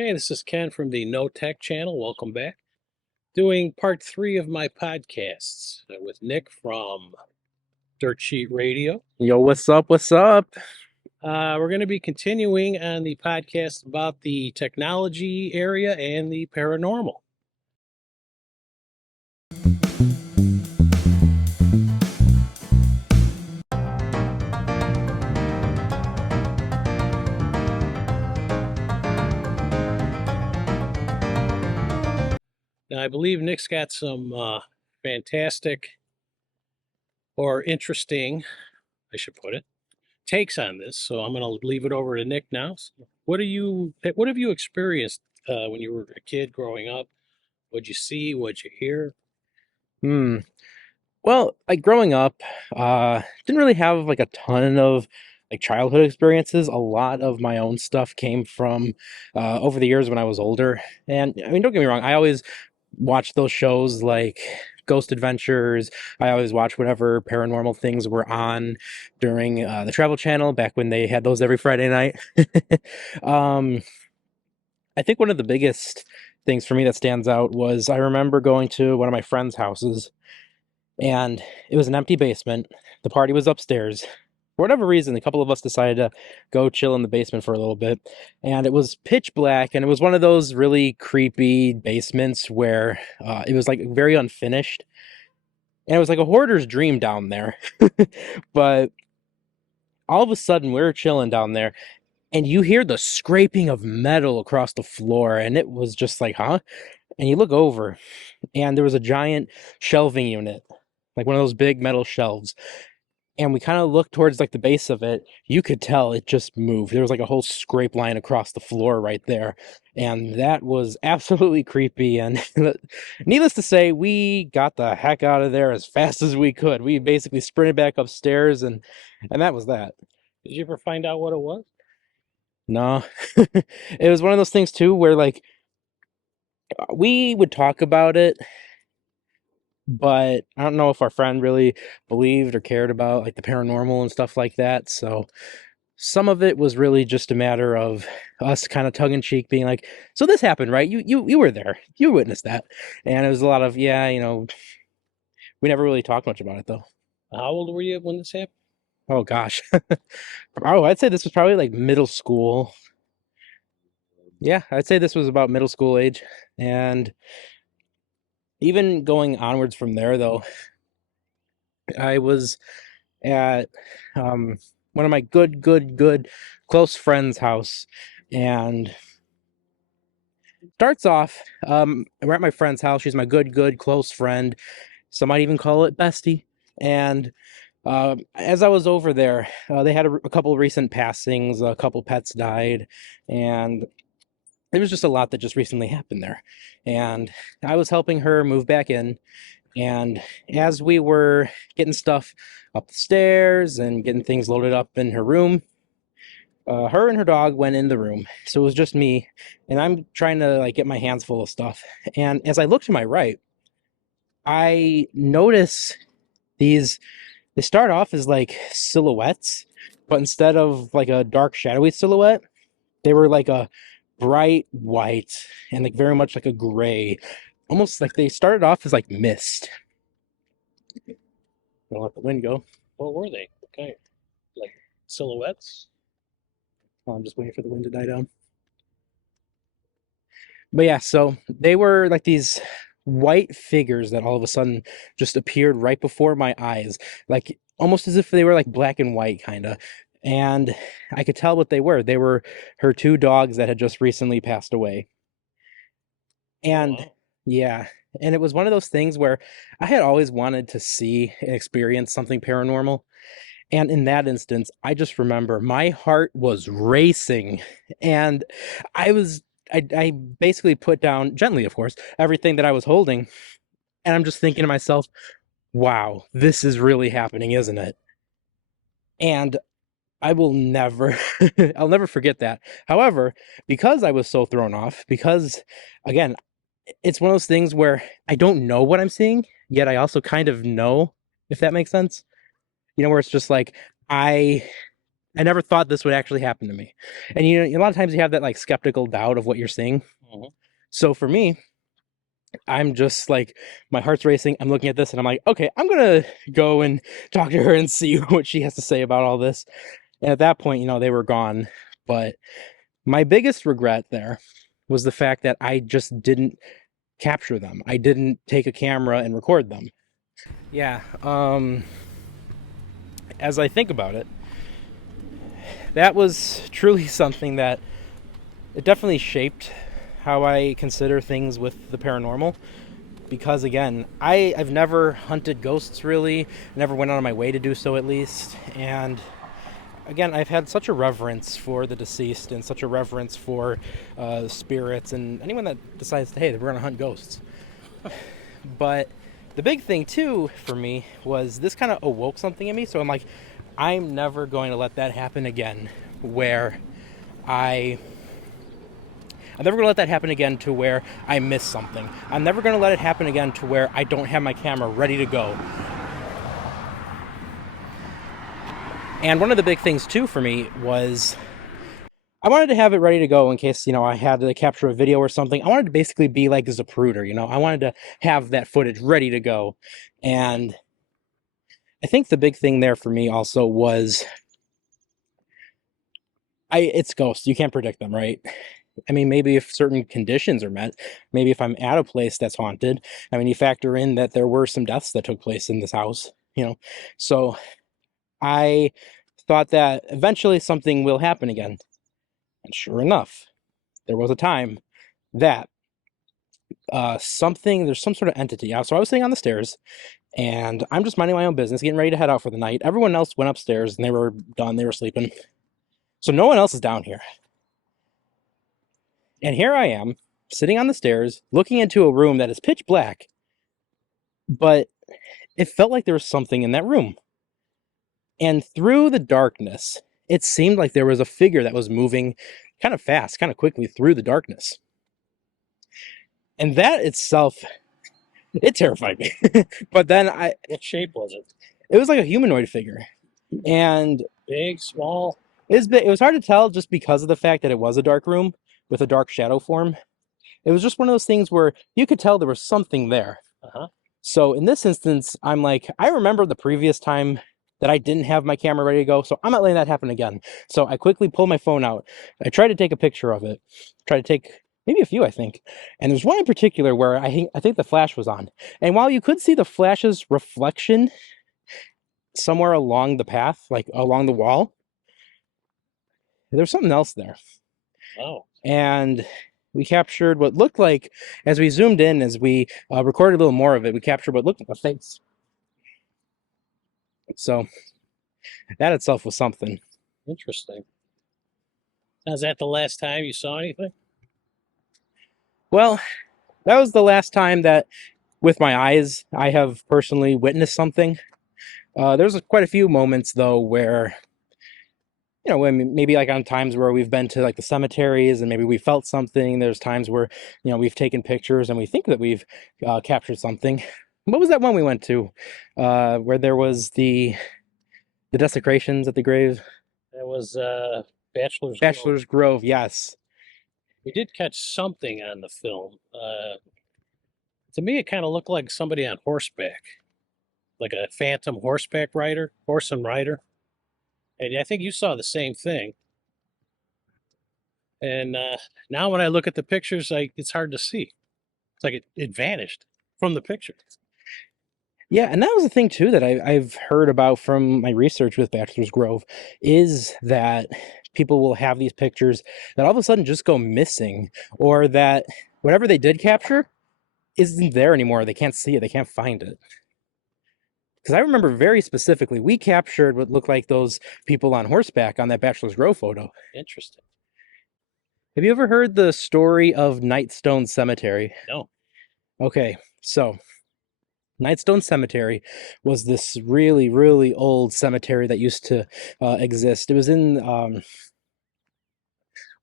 Okay, this is Ken from the No Tech channel. Welcome back. Doing part 3 of my podcasts with Nick from Dirt Sheet Radio. Yo, what's up? What's up? We're going to be continuing on the podcast about the technology area and the paranormal. Now, I believe Nick's got some fantastic or interesting, I should put it, takes on this. So I'm going to leave it over to Nick now. What have you experienced when you were a kid growing up? What'd you see? What'd you hear? Hmm. Well, like growing up, didn't really have like a ton of like childhood experiences. A lot of my own stuff came from over the years when I was older. And I mean, don't get me wrong, I always watched those shows like Ghost Adventures. I always watched whatever paranormal things were on during the Travel Channel back when they had those every Friday night. um, I think one of the biggest things for me that stands out was I remember going to one of my friends' houses and it was an empty basement. The party was upstairs. For whatever reason, a couple of us decided to go chill in the basement for a little bit. And it was pitch black, and it was one of those really creepy basements where it was like very unfinished. And it was like a hoarder's dream down there. But all of a sudden, we were chilling down there, and you hear the scraping of metal across the floor, and it was just like, huh? And you look over, and there was a giant shelving unit, like one of those big metal shelves. And we kind of looked towards like the base of it. You could tell it just moved. There was like a whole scrape line across the floor right there. And that was absolutely creepy. And needless to say, we got the heck out of there as fast as we could. We basically sprinted back upstairs and that was that. Did you ever find out what it was? No. It was one of those things too where like we would talk about it, but I don't know if our friend really believed or cared about like the paranormal and stuff like that. So some of it was really just a matter of us kind of tongue in cheek being like, so this happened, right? You were there. You witnessed that. And it was a lot of, yeah, we never really talked much about it though. How old were you when this happened? Oh gosh. Oh, I'd say this was probably like middle school. Yeah, I'd say this was about middle school age. And even going onwards from there though, I was at one of my good close friends' house, and starts off, we're at my friend's house. She's my good close friend. Some might even call it bestie. And as I was over there, they had a couple of recent passings. A couple pets died, and there was just a lot that just recently happened there. And I was helping her move back in. And as we were getting stuff up the stairs and getting things loaded up in her room, her and her dog went in the room. So it was just me, and I'm trying to like get my hands full of stuff. And as I look to my right, I notice these, they start off as like silhouettes, but instead of like a dark shadowy silhouette, they were like a bright white and like very much like a gray, almost like they started off as like mist. Don't let the wind go. What were they? Okay, like silhouettes? I'm just waiting for the wind to die down. But yeah, so they were like these white figures that all of a sudden just appeared right before my eyes, like almost as if they were like black and white kind of. And I could tell what they were. They were her two dogs that had just recently passed away. Oh, And wow. yeah, and it was one of those things where I had always wanted to see and experience something paranormal. And in that instance, I just remember my heart was racing, and I was I basically put down gently, of course, everything that I was holding, and I'm just thinking to myself, "Wow, this is really happening, isn't it?" And I will never I'll never forget that. However, because I was so thrown off, because again, it's one of those things where I don't know what I'm seeing, yet I also kind of know, if that makes sense. Where it's just like I I never thought this would actually happen to me. And you know, a lot of times you have that like skeptical doubt of what you're seeing. Mhm. So for me, I'm just like, my heart's racing. I'm looking at this and I'm like, okay, I'm gonna go and talk to her and see what she has to say about all this. And at that point, you know, they were gone. But my biggest regret there was the fact that I just didn't capture them. I didn't take a camera and record them. Yeah. As I think about it, that was truly something that it definitely shaped how I consider things with the paranormal. Because again, I've never hunted ghosts really, never went out of my way to do so at least. And again, I've had such a reverence for the deceased and such a reverence for spirits and anyone that decides to, hey, we're going to hunt ghosts. But the big thing too for me was this kind of awoke something in me. So I'm like, I'm never going to let that happen again where I'm never going to let that happen again to where I miss something. I'm never going to let it happen again to where I don't have my camera ready to go. And one of the big things too for me was I wanted to have it ready to go in case, you know, I had to capture a video or something. I wanted to basically be like Zapruder, you know. I wanted to have that footage ready to go. And I think the big thing there for me also was it's ghosts. You can't predict them, right? I mean, maybe if certain conditions are met, maybe if I'm at a place that's haunted, I mean, you factor in that there were some deaths that took place in this house, you know. So I thought that eventually something will happen again. And sure enough, there was a time that there's some sort of entity. So I was sitting on the stairs and I'm just minding my own business, getting ready to head out for the night. Everyone else went upstairs and they were done, they were sleeping. So no one else is down here. And here I am, sitting on the stairs, looking into a room that is pitch black, but it felt like there was something in that room. And through the darkness, it seemed like there was a figure that was moving kind of fast, kind of quickly through the darkness. And that itself, it terrified me. But then What shape was it? it was like a humanoid figure. And Big, small? it was hard to tell just because of the fact that it was a dark room with a dark shadow form. It was just one of those things where you could tell there was something there. Uh-huh. So in this instance, I'm like, I remember the previous time that I didn't have my camera ready to go, so I'm not letting that happen again. So I quickly pulled my phone out. I tried to take a picture of it. Tried to take maybe a few, I think. And there's one in particular where I think the flash was on. And while you could see the flash's reflection somewhere along the path, like along the wall, there's something else there. Oh. And we captured what looked like, as we zoomed in, as we recorded a little more of it, we captured what looked like a face. So that itself was something. Interesting. Now, is that the last time you saw anything? Well, that was the last time that, with my eyes, I have personally witnessed something. There's quite a few moments, though, where, you know, maybe like on times where we've been to like the cemeteries and maybe we felt something. There's times where, you know, we've taken pictures and we think that we've captured something. What was that one we went to where there was the desecrations at the grave? That was Bachelor's Bachelor's Grove, yes. We did catch something on the film. To me, it kind of looked like somebody on horseback, like a phantom horseback rider, horse and rider. And I think you saw the same thing. And now when I look at the pictures, it's hard to see. It's like it vanished from the picture. Yeah, and that was the thing too that I've heard about from my research with Bachelor's Grove is that people will have these pictures that all of a sudden just go missing, or that whatever they did capture isn't there anymore. They can't see it. They can't find it. Because I remember very specifically, we captured what looked like those people on horseback on that Bachelor's Grove photo. Interesting. Have you ever heard the story of Nightstone Cemetery? No. Okay, so Nightstone Cemetery was this really, really old cemetery that used to exist. It was in, what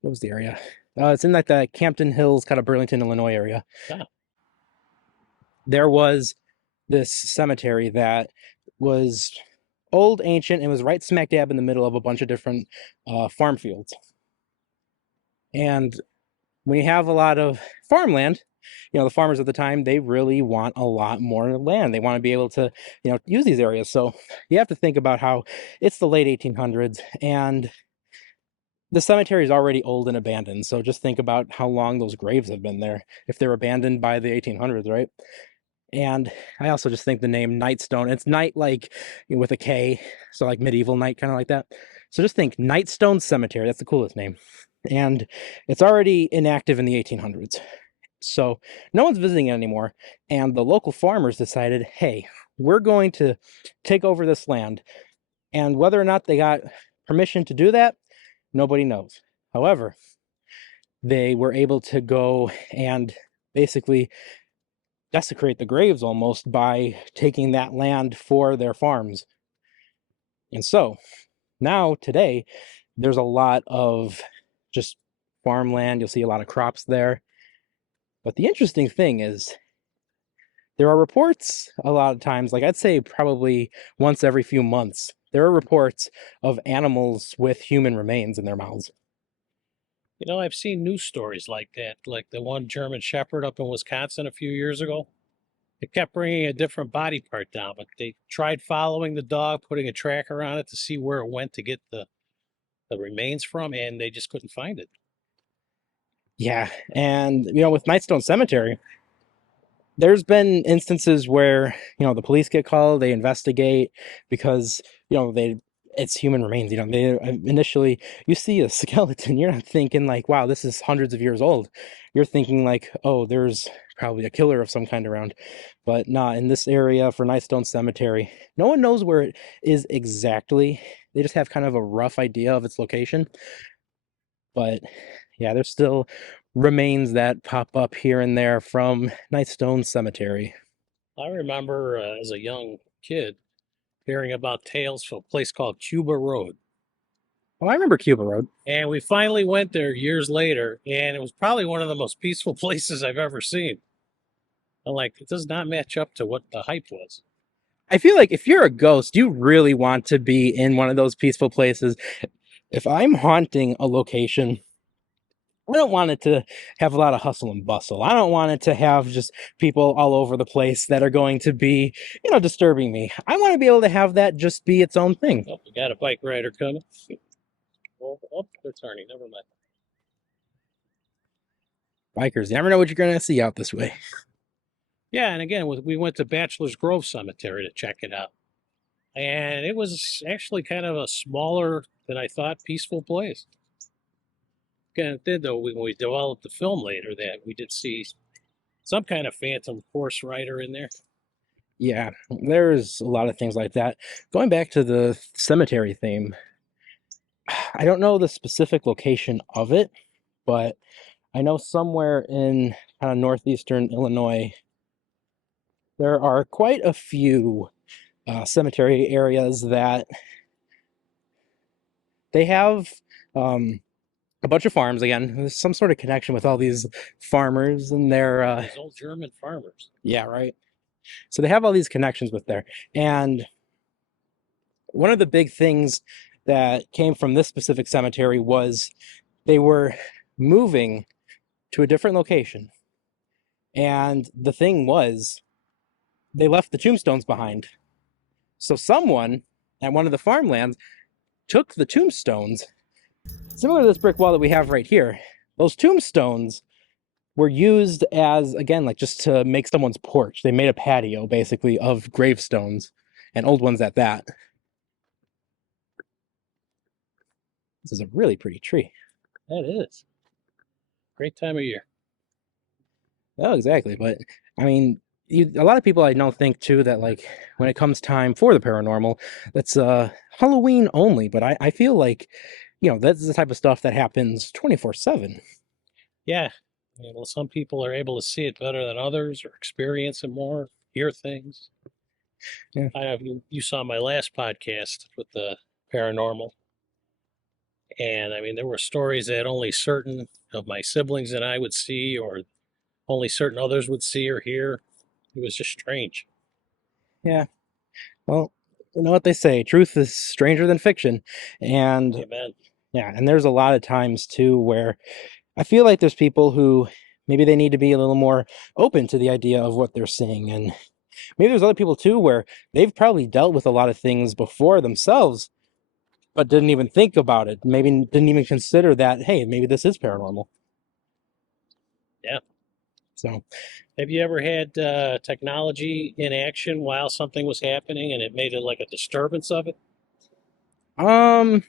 was the area? It's in like the Campton Hills, kind of Burlington, Illinois area. Ah. There was this cemetery that was old, ancient, and was right smack dab in the middle of a bunch of different farm fields. And when you have a lot of farmland, the farmers at the time, they really want a lot more land. They want to be able to, use these areas. So you have to think about how it's the late 1800s and the cemetery is already old and abandoned. So just think about how long those graves have been there if they're abandoned by the 1800s, right? And I also just think the name Nightstone, it's night like with a K, so like medieval night, kind of like that. So just think Nightstone Cemetery. That's the coolest name. And it's already inactive in the 1800s. So no one's visiting it anymore. And the local farmers decided, hey, we're going to take over this land. And whether or not they got permission to do that, nobody knows. However, they were able to go and basically desecrate the graves almost by taking that land for their farms. And so now today, there's a lot of just farmland. You'll see a lot of crops there. But the interesting thing is there are reports a lot of times, like I'd say probably once every few months, there are reports of animals with human remains in their mouths. I've seen news stories like that, like the one German Shepherd up in Wisconsin a few years ago. It kept bringing a different body part down, but they tried following the dog, putting a tracker on it to see where it went to get the remains from, and they just couldn't find it. Yeah, and with Nightstone Cemetery, there's been instances where the police get called, they investigate because it's human remains. They initially, you see a skeleton, you're not thinking like, wow, this is hundreds of years old. You're thinking like, oh, there's probably a killer of some kind around. But not in this area for Nightstone Cemetery. No one knows where it is exactly. They just have kind of a rough idea of its location. But yeah, there's still remains that pop up here and there from Nightstone Cemetery. I remember as a young kid hearing about tales from a place called Cuba Road. Oh, I remember Cuba Road. And we finally went there years later, and it was probably one of the most peaceful places I've ever seen. I'm like, it does not match up to what the hype was. I feel like if you're a ghost, you really want to be in one of those peaceful places. If I'm haunting a location, I don't want it to have a lot of hustle and bustle. I don't want it to have just people all over the place that are going to be, disturbing me. I want to be able to have that just be its own thing. Oh, we got a bike rider coming. Oh, they're turning. Never mind. Bikers, you never know what you're going to see out this way. Yeah, and again, we went to Bachelor's Grove Cemetery to check it out. And it was actually kind of a smaller than I thought peaceful place. Again, it did though, when we developed the film later, that we did see some kind of phantom horse rider in there. Yeah, there's a lot of things like that. Going back to the cemetery theme, I don't know the specific location of it, but I know somewhere in kind of northeastern Illinois, there are quite a few cemetery areas that they have a bunch of farms. Again, there's some sort of connection with all these farmers and their These old German farmers. yeah, right. So they have all these connections with there. And one of the big things that came from this specific cemetery was they were moving to a different location. And the thing was, they left the tombstones behind. So someone at one of the farmlands took the tombstones, similar to this brick wall that we have right here. Those tombstones were used as, again, like just to make someone's porch. They made a patio, basically, of gravestones, and old ones at that. This is a really pretty tree. That is. Great time of year. Oh, exactly. But, I mean, a lot of people I know think, too, that, like, when it comes time for the paranormal, that's Halloween only. But I feel like, that's the type of stuff that happens 24/7. Yeah. Well, some people are able to see it better than others or experience it more, hear things. Yeah. You saw my last podcast with the paranormal. And I mean, there were stories that only certain of my siblings and I would see, or only certain others would see or hear. It was just strange. Yeah. Well, You know what they say, truth is stranger than fiction. And Amen. yeah, and there's a lot of times too where I feel like there's people who maybe they need to be a little more open to the idea of what they're seeing. And maybe there's other people too where they've probably dealt with a lot of things before themselves, but didn't even think about it. Maybe didn't even consider that, hey, maybe this is paranormal. Yeah. So, Have you ever had technology in action while something was happening and it made it like a disturbance of it? um,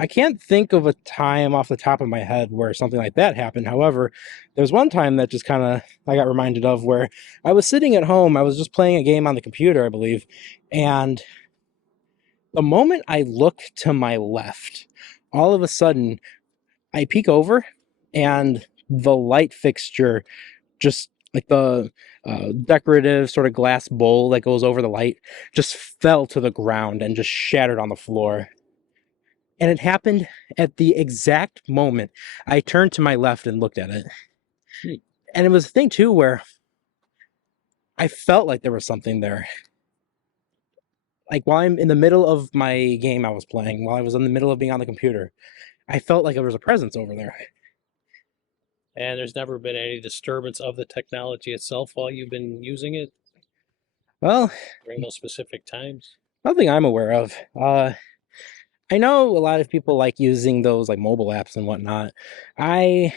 I can't think of a time off the top of my head where something like that happened. However, there's one time that just kind of I got reminded of where I was sitting at home. I was just playing a game on the computer, I believe, and the moment I look to my left, all of a sudden I peek over, and the light fixture, just like the decorative sort of glass bowl that goes over the light, just fell to the ground and just shattered on the floor. And it happened at the exact moment I turned to my left and looked at it. And it was a thing too where I felt like there was something there. Like while I'm in the middle of my game I was playing, while I was in the middle of being on the computer, I felt like there was a presence over there. And there's never been any disturbance of the technology itself while you've been using it Well, during those specific times? nothing I'm aware of. I know a lot of people like using those like mobile apps and whatnot. I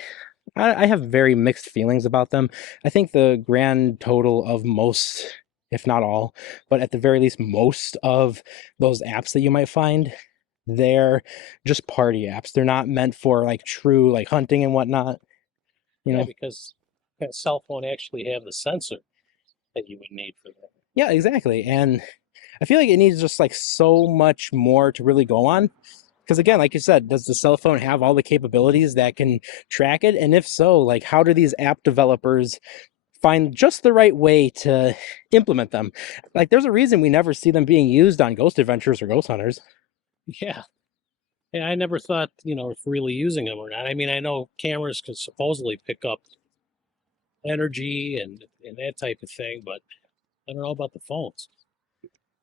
I have very mixed feelings about them. I think the grand total of most, if not all, but at the very least most of those apps that you might find, they're just party apps. They're not meant for like true like hunting and whatnot. You Yeah, know? because that cell phone actually have the sensor that you would need for that. Yeah, exactly. And I feel like it needs just like so much more to really go on. Because again, like you said, does the cell phone have all the capabilities that can track it? And if so, like how do these app developers find just the right way to implement them? Like there's a reason we never see them being used on Ghost Adventures or Ghost Hunters. Yeah. And I never thought, if really using them or not. I mean, I know cameras can supposedly pick up energy and that type of thing, but I don't know about the phones.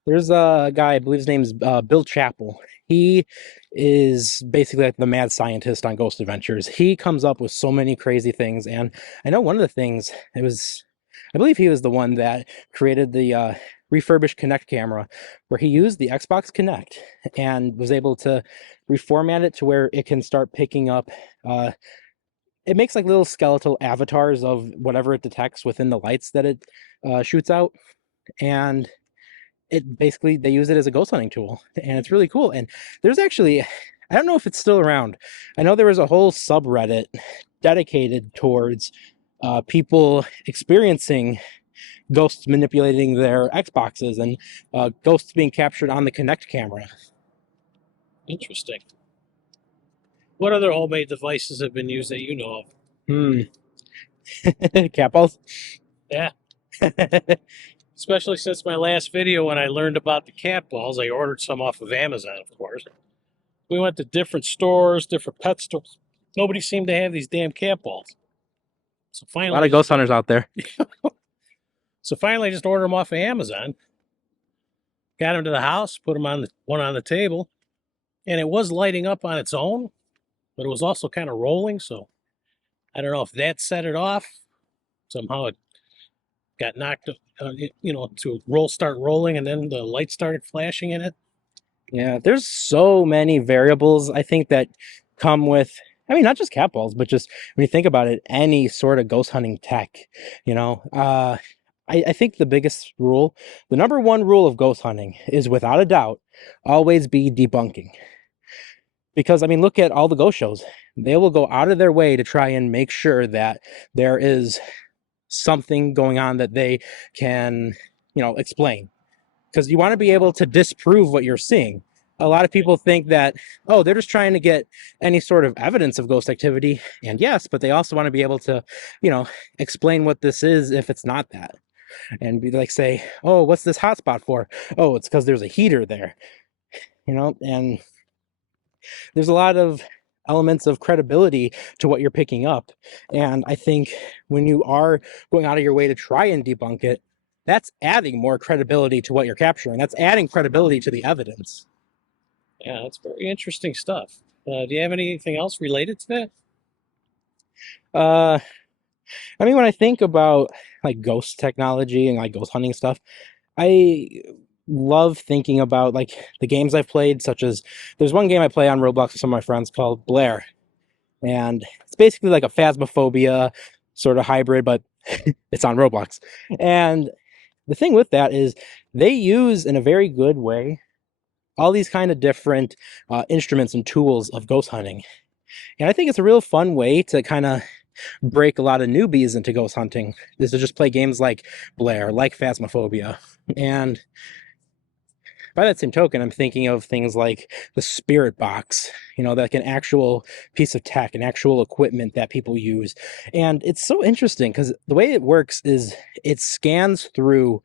There's a guy, I believe his name's Bill Chappell. He is basically like the mad scientist on Ghost Adventures. He comes up with so many crazy things, and I know one of the things it was, I believe he was the one that created the refurbished Kinect camera, where he used the Xbox Kinect and was able to reformat it to where it can start picking up. It makes like little skeletal avatars of whatever it detects within the lights that it shoots out, and it basically they use it as a ghost hunting tool, and it's really cool. And there's actually, I don't know if it's still around. I know there was a whole subreddit dedicated towards people experiencing ghosts manipulating their Xboxes and ghosts being captured on the Kinect camera. Interesting. What other homemade devices have been used that you know of? Hmm. Cat balls. Yeah. Especially since my last video when I learned about the cat balls, I ordered some off of Amazon, of course. We went to different stores, different pet stores. Nobody seemed to have these damn cat balls. So A finally, lot of ghost hunters out there. I just ordered them off of Amazon. Got them to the house, put them on the one on the table, and it was lighting up on its own, but it was also kind of rolling. So I don't know if that set it off. Somehow it got knocked, to start rolling, and then the light started flashing in it. Yeah, there's so many variables I think that come with, I mean, not just cat balls, but just when you think about it, any sort of ghost hunting tech, you know. I think the biggest rule, the number one rule of ghost hunting is without a doubt, always be debunking. Because I mean, look at all the ghost shows. They will go out of their way to try and make sure that there is something going on that they can, explain, because you want to be able to disprove what you're seeing. A lot of people think that, oh, they're just trying to get any sort of evidence of ghost activity. And yes, but they also want to be able to, explain what this is if it's not that. And be like, say, oh, what's this hotspot for? Oh, it's because there's a heater there, and there's a lot of elements of credibility to what you're picking up. And I think when you are going out of your way to try and debunk it, that's adding more credibility to what you're capturing. That's adding credibility to the evidence. Yeah, that's very interesting stuff. Do you have anything else related to that? Uh, I mean, when I think about like ghost technology and like ghost hunting stuff, I love thinking about like the games I've played, such as there's one game I play on Roblox with some of my friends called Blair, and it's basically like a phasmophobia sort of hybrid, but it's on Roblox. And the thing with that is they use in a very good way all these kind of different instruments and tools of ghost hunting. And I think it's a real fun way to kind of break a lot of newbies into ghost hunting is to just play games like Blair, like Phasmophobia. And by that same token, I'm thinking of things like the Spirit Box, like an actual piece of tech, an actual equipment that people use. And it's so interesting because the way it works is it scans through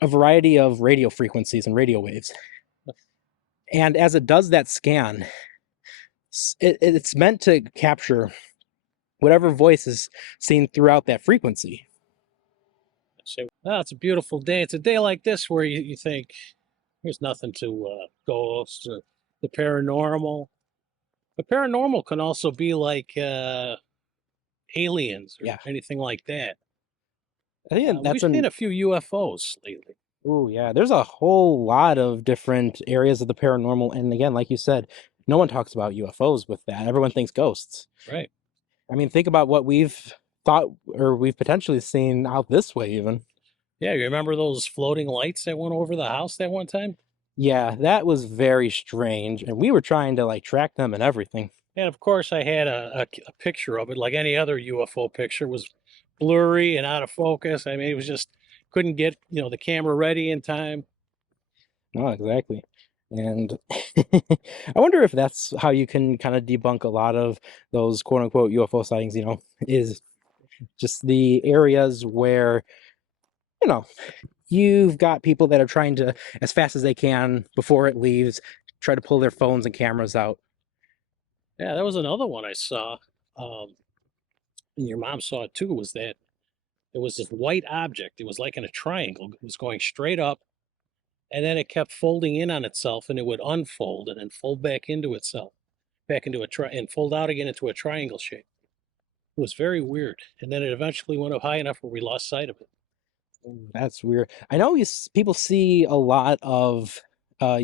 a variety of radio frequencies and radio waves. And as it does that scan, it's meant to capture whatever voice is seen throughout that frequency. So, it's a beautiful day. It's a day like this where you think there's nothing to ghosts or the paranormal. The paranormal can also be like aliens or Yeah. anything like that. I think We've seen a few UFOs lately. Oh, yeah. There's a whole lot of different areas of the paranormal. And again, like you said, no one talks about UFOs with that. Everyone thinks ghosts. Right. I mean, think about what we've thought or we've potentially seen out this way, even. Yeah, you remember those floating lights that went over the house that one time? Yeah, that was very strange. And we were trying to like track them and everything. And of course, I had a picture of it, like any other UFO picture, was blurry and out of focus. I mean, it was just couldn't get the camera ready in time. No, exactly. And I wonder if that's how you can kind of debunk a lot of those quote unquote UFO sightings, is just the areas where, you've got people that are trying to, as fast as they can before it leaves, try to pull their phones and cameras out. Yeah, that was another one I saw. And your mom saw it too. Was that it was this white object? It was like in a triangle. It was going straight up, and then it kept folding in on itself, and it would unfold and then fold back into itself, back into and fold out again into a triangle shape. It was very weird, and then it eventually went up high enough where we lost sight of it. That's weird. I know people see a lot of uh,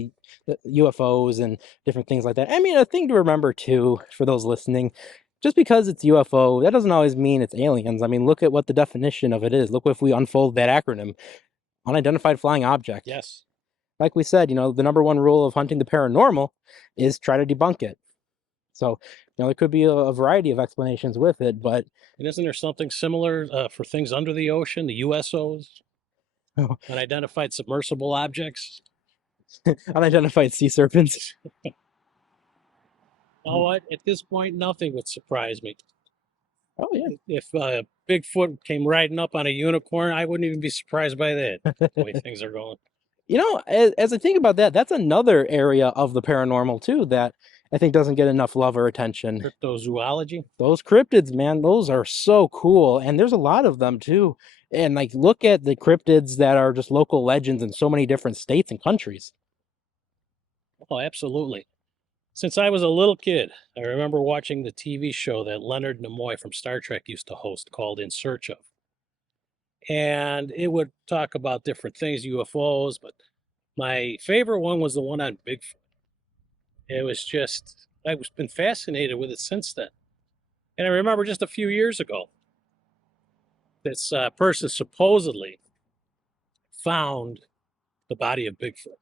UFOs and different things like that. I mean, a thing to remember too for those listening, just because it's UFO, that doesn't always mean it's aliens. I mean, look at what the definition of it is. Look if we unfold that acronym, unidentified flying object. Yes. Like we said, the number one rule of hunting the paranormal is try to debunk it. So, there could be a variety of explanations with it, but And isn't there something similar for things under the ocean, the USOs, unidentified submersible objects? unidentified sea serpents. Oh, what? At this point, nothing would surprise me. Oh yeah. If Bigfoot came riding up on a unicorn, I wouldn't even be surprised by that. The way things are going. As I think about that, that's another area of the paranormal too that I think doesn't get enough love or attention. Cryptozoology. Those cryptids, man, those are so cool, and there's a lot of them too. And like, look at the cryptids that are just local legends in so many different states and countries. Oh, absolutely. Since I was a little kid, I remember watching the TV show that Leonard Nimoy from Star Trek used to host called In Search of. And it would talk about different things, UFOs, but my favorite one was the one on Bigfoot. It was just, I've been fascinated with it since then. And I remember just a few years ago, this person supposedly found the body of Bigfoot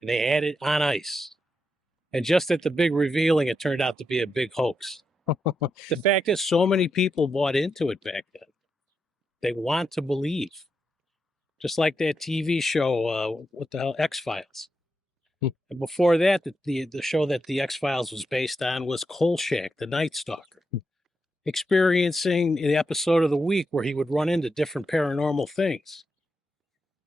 and they had it on ice. And just at the big revealing, it turned out to be a big hoax. The fact is, so many people bought into it back then. They want to believe. Just like that TV show, what the hell, X-Files. And before that, the show that the X-Files was based on was Kolchak, the Night Stalker, experiencing the episode of the week where he would run into different paranormal things.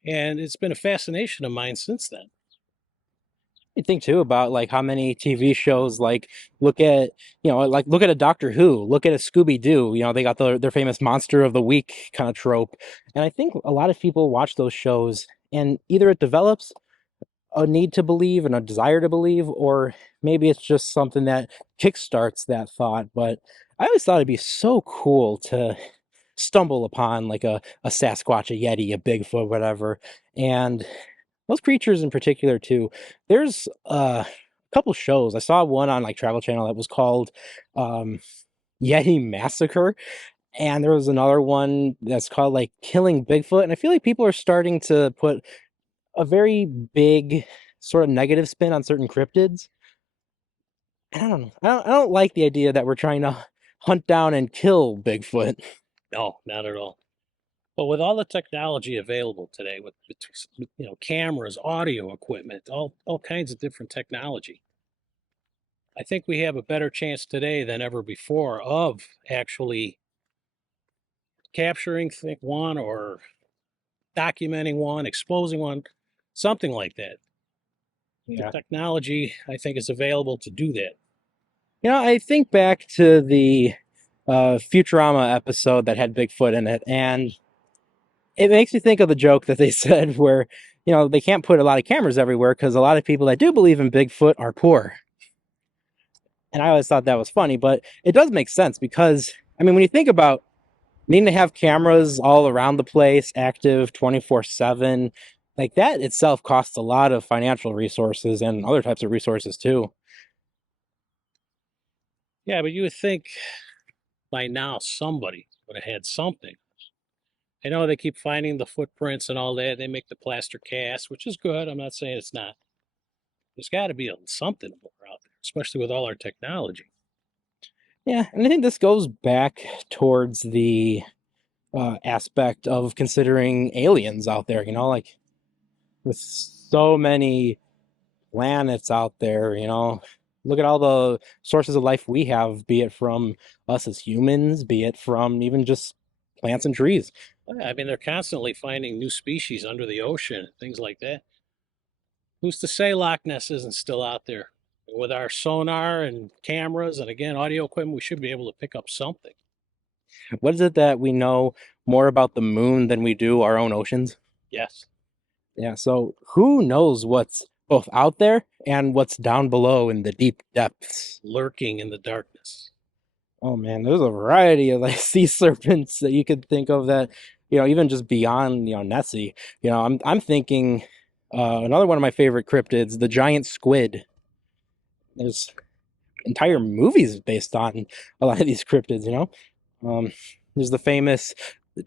And it's been a fascination of mine since then. You think too about like how many TV shows like look at look at a Doctor Who, look at a Scooby Doo. They got their famous Monster of the Week kind of trope, and I think a lot of people watch those shows, and either it develops a need to believe and a desire to believe, or maybe it's just something that kickstarts that thought. But I always thought it'd be so cool to stumble upon like a Sasquatch, a Yeti, a Bigfoot, whatever, and those creatures in particular too. There's a couple shows. I saw one on like Travel Channel that was called um, Yeti Massacre, and there was another one that's called like Killing Bigfoot. And I feel like people are starting to put a very big sort of negative spin on certain cryptids. And I don't know. I don't like the idea that we're trying to hunt down and kill Bigfoot. No, not at all. But with all the technology available today, with cameras, audio equipment, all kinds of different technology, I think we have a better chance today than ever before of actually capturing one or documenting one, exposing one, something like that. The Yeah. technology, I think, is available to do that. I think back to the Futurama episode that had Bigfoot in it, and it makes me think of the joke that they said where, they can't put a lot of cameras everywhere because a lot of people that do believe in Bigfoot are poor. And I always thought that was funny, but it does make sense because, I mean, when you think about needing to have cameras all around the place, active 24/7, like that itself costs a lot of financial resources and other types of resources too. Yeah, but you would think by now somebody would have had something. I know they keep finding the footprints and all that. They make the plaster cast, which is good. I'm not saying it's not. There's got to be something more out there, especially with all our technology. Yeah, and I think this goes back towards the aspect of considering aliens out there, like with so many planets out there, look at all the sources of life we have, be it from us as humans, be it from even just plants and trees. I mean, they're constantly finding new species under the ocean and things like that. Who's to say Loch Ness isn't still out there? With our sonar and cameras and again, audio equipment, we should be able to pick up something. What is it that we know more about the moon than we do our own oceans? Yes. Yeah, so who knows what's both out there and what's down below in the deep depths? Lurking in the darkness. Oh man, there's a variety of like sea serpents that you could think of that, even just beyond, Nessie. I'm thinking another one of my favorite cryptids, the giant squid. There's entire movies based on a lot of these cryptids. There's the famous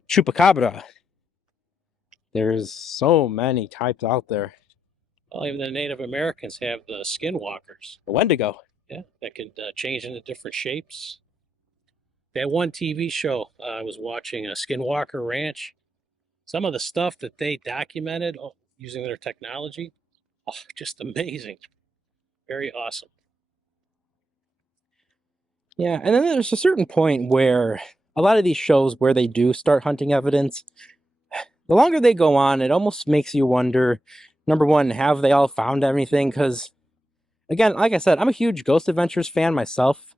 chupacabra. There's so many types out there. Well, even the Native Americans have the skinwalkers. The Wendigo. Yeah, that could change into different shapes. That one TV show I was watching, Skinwalker Ranch, some of the stuff that they documented using their technology, just amazing. Very awesome. Yeah, and then there's a certain point where a lot of these shows where they do start hunting evidence, the longer they go on, it almost makes you wonder, number one, have they all found everything? Because, again, like I said, I'm a huge Ghost Adventures fan myself.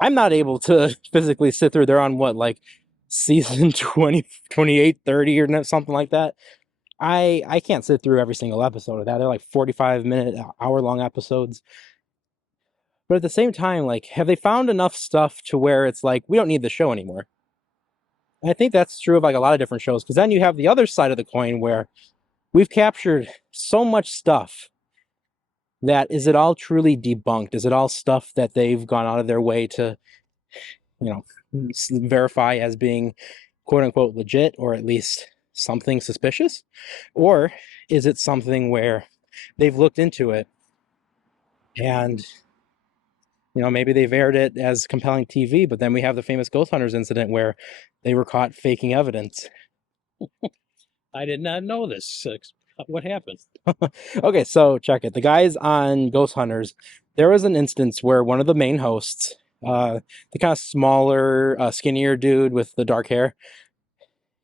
I'm not able to physically sit through, they're on what, like season 20, 28, 30 or something like that. I can't sit through every single episode of that. They're like 45-minute, hour-long episodes. But at the same time, like, have they found enough stuff to where it's like, we don't need the show anymore? And I think that's true of like a lot of different shows, because then you have the other side of the coin where we've captured so much stuff that is it all truly debunked? Is it all stuff that they've gone out of their way to, you know, verify as being quote unquote legit, or at least something suspicious? Or is it something where they've looked into it and maybe they've aired it as compelling TV, but then we have the famous ghost hunters incident where they were caught faking evidence. I did not know this. What happened? Okay, so check it. The guys on Ghost Hunters, there was an instance where one of the main hosts, the kind of smaller, skinnier dude with the dark hair,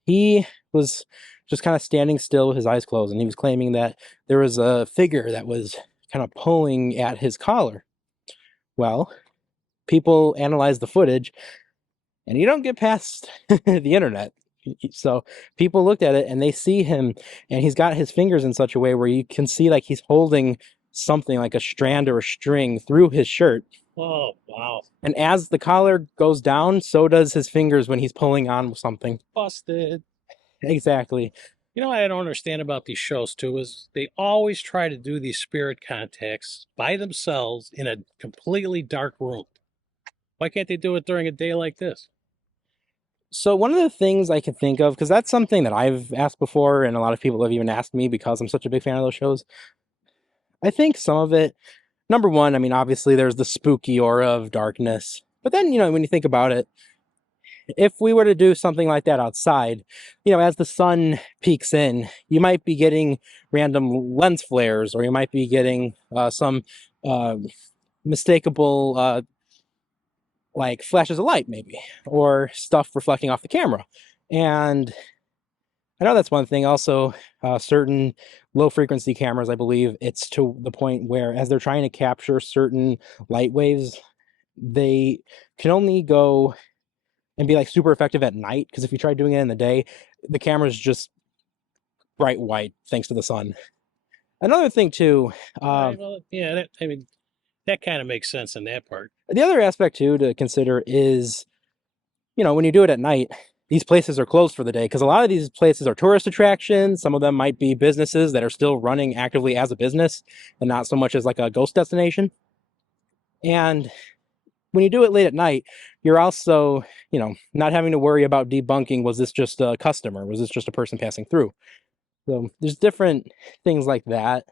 he was just kind of standing still with his eyes closed, and he was claiming that there was a figure that was kind of pulling at his collar. Well, people analyze the footage, and you don't get past the internet. So people looked at it and they see him, and he's got his fingers in such a way where you can see like he's holding something like a strand or a string through his shirt. Oh, wow. And as the collar goes down, so does his fingers when he's pulling on something. Busted. Exactly. You know what I don't understand about these shows too is they always try to do these spirit contacts by themselves in a completely dark room. Why can't they do it during a day like this? So one of the things I can think of, because that's something that I've asked before, and a lot of people have even asked me because I'm such a big fan of those shows. I think some of it, number one, I mean, obviously there's the spooky aura of darkness. But then, when you think about it, if we were to do something like that outside, as the sun peeks in, you might be getting random lens flares, or you might be getting some mistakable like flashes of light, maybe, or stuff reflecting off the camera. And I know that's one thing. Also, certain low frequency cameras, I believe it's to the point where as they're trying to capture certain light waves, they can only go and be like super effective at night, because if you try doing it in the day, the camera's just bright white thanks to the sun. Another thing too, Right, well, yeah, that kind of makes sense in that part. the other aspect too to consider is, when you do it at night, these places are closed for the day, because a lot of these places are tourist attractions. Some of them might be businesses that are still running actively as a business and not so much as like a ghost destination. And when you do it late at night, you're also, not having to worry about debunking, was this just a customer? Was this just a person passing through? So there's different things like that.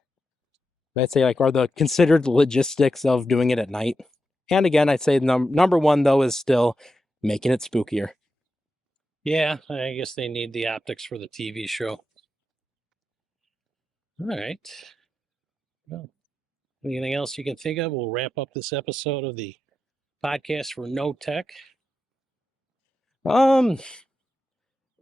I'd say like are the considered logistics of doing it at night. And again, I'd say number one though is still making it spookier. Yeah, I guess they need the optics for the TV show. All right. Well, anything else you can think of? We'll wrap up this episode of the podcast for No Tech. Um,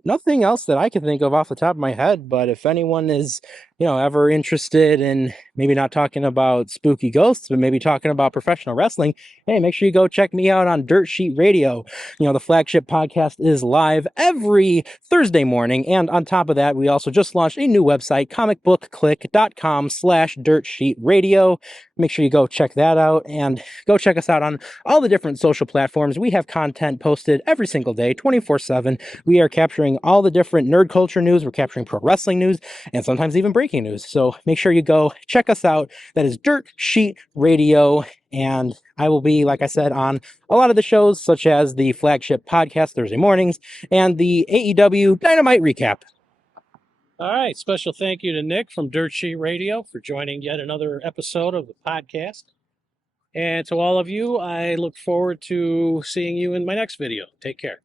Nothing else that I can think of off the top of my head, but if anyone is, ever interested in maybe not talking about spooky ghosts, but maybe talking about professional wrestling, hey, make sure you go check me out on Dirt Sheet Radio. The flagship podcast is live every Thursday morning. And on top of that, we also just launched a new website, comicbookclick.com/dirtsheetradio. Make sure you go check that out, and go check us out on all the different social platforms. We have content posted every single day, 24/7. We are capturing all the different nerd culture news. We're capturing pro wrestling news and sometimes even breaking news. So make sure you go check us out. That is Dirt Sheet Radio. And I will be, like I said, on a lot of the shows, such as the flagship podcast Thursday mornings and the AEW Dynamite recap. All right. Special thank you to Nick from Dirt Sheet Radio for joining yet another episode of the podcast. And to all of you, I look forward to seeing you in my next video. Take care.